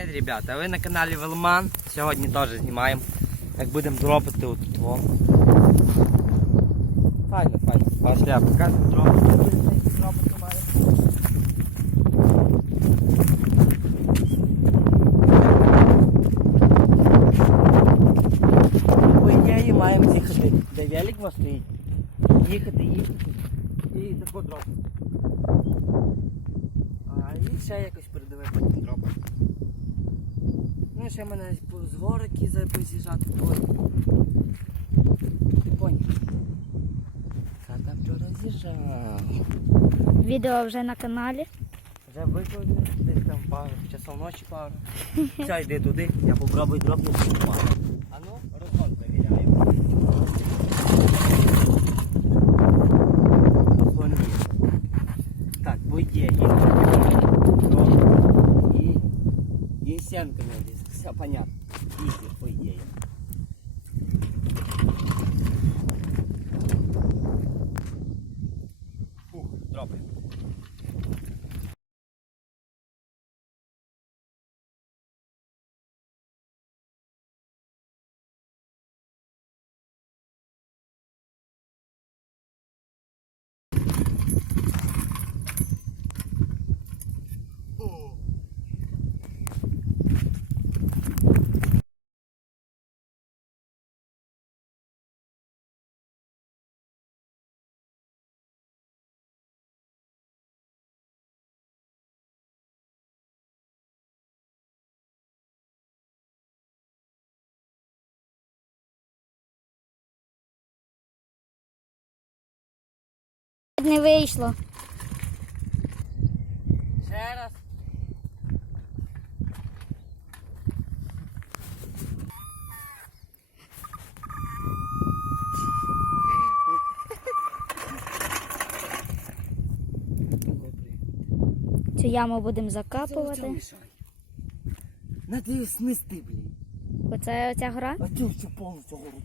Привіт, ребята, ви на каналі Велман. Сьогодні теж знімаємо, як будемо дропати от во. Файно, файно. Ваш я покажу дропати. Дропати має. По ідеї маємо їхати, де велик у вас стоїть. Їхати, їхати. І тако дропати. А і ще якось передавай потім дропати. Ну, ще мене з горики поз'їжджати поняв. Поняв. Та там вчора з'їжджав. Відео вже на каналі. Вже викладу, десь там пару часов ночі пару. Все, йди туди, я попробую дропнути пару. А ну, розгон перевіряємо. Так, ідеї. Сімка. Все понятно. Ігор, по ідеї. Не вийшло. Ще раз. Цю яму будемо закапувати. її снести, блін. Оце оця гора. А цю всю повністю гору.